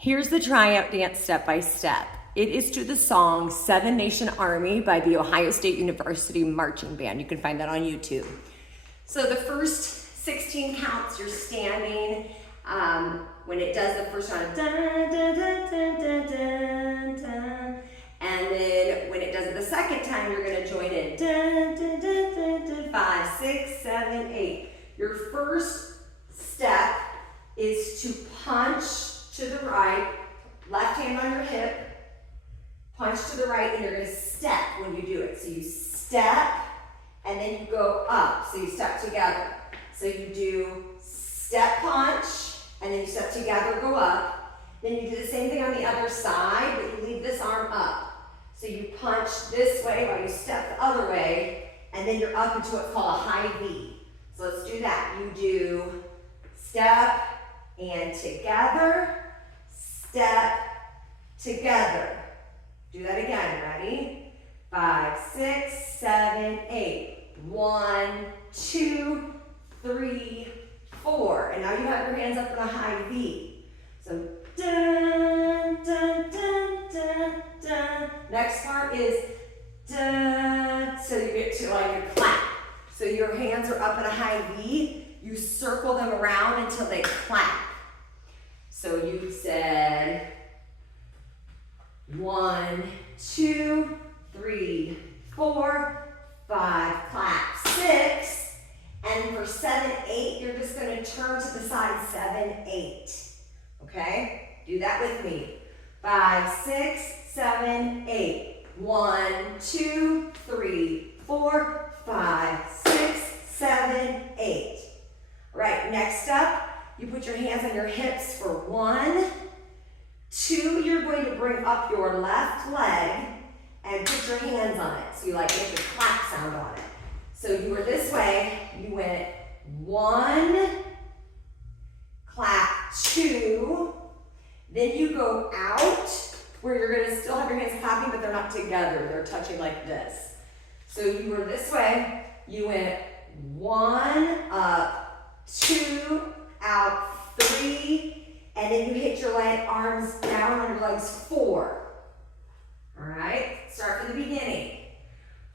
Here's the tryout dance step by step. It is to the song Seven Nation Army by the Ohio State University Marching Band. You can find that on YouTube. So the first 16 counts, you're standing. When it does the first round, dun, dun, dun, dun, dun, dun, dun. And then when it does it the second time, you're gonna join in. Dun, dun, dun, dun, dun, 5, 6, 7, 8. Your first step is to punch to the right, left hand on your hip, punch to the right, and you're gonna step when you do it. So you step, and then you go up, so you step together. So you do step punch, and then you step together, go up. Then you do the same thing on the other side, but you leave this arm up. So you punch this way while you step the other way, and then you're up into what's called a high V. So let's do that. You do step and together, step together. Do that again, ready? 5, 6, 7, 8. 1, 2, 3, 4. And now you have your hands up in a high V. So dun, dun, dun, dun, dun. Next part is dun. So you get to like a clap. So your hands are up in a high V. You circle them around until they clap. So you said 1, 2, 3, 4, 5, clap, 6. And for 7, 8, you're just going to turn to the side, 7, 8. Okay? Do that with me. 5, 6, 7, 8. 1, 2, 3, 4, 5, 6, 7, 8. All right, next up, you put your hands on your hips for 1, 2, you're going to bring up your left leg and put your hands on it. So you like make a clap sound on it. So you were this way, you went 1, clap, 2, then you go out where you're gonna still have your hands clapping, but they're not together, they're touching like this. So you were this way, you went 1, up, 2, out, 3, and then you hit your arms down on your legs, 4. All right, start from the beginning.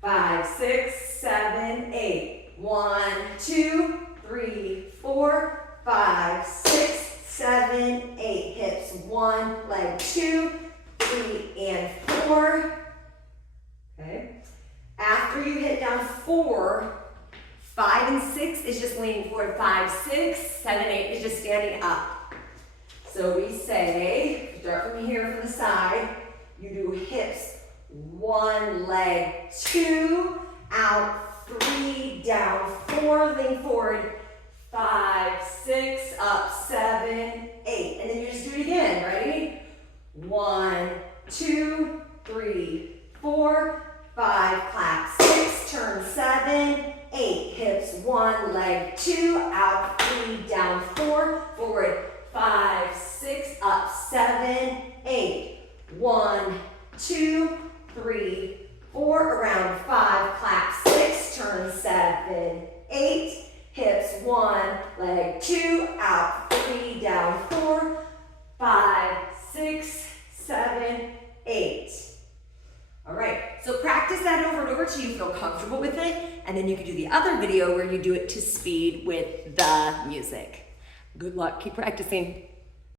5, 6, 7, 8. 1, 2, 3, 4, 5, 6, 7, 8. Hips 1, leg 2, 3, and 4. Okay. After you hit down 4, 5 and 6 is just leaning forward. 5, 6, 7, 8 is just standing up. So we say, start from here from the side, you do hips 1, leg 2, out 3, down 4, lean forward, 5, 6, up 7, 8. And then you just do it again, ready? 1, 2, 3, 4, 5, clap 6, turn 7, 8. Hips 1, leg 2, out 3, down 4, forward 5, 6, up 7, 8. 1, 2, 3, 4, around 5, clap 6, turn 7, 8. Hips 1, leg 2, out 3, down 4, 5, 6, 7, 8. All right, so practice that over and over till you feel comfortable with it, and then you can do the other video where you do it to speed with the music. Good luck, keep practicing.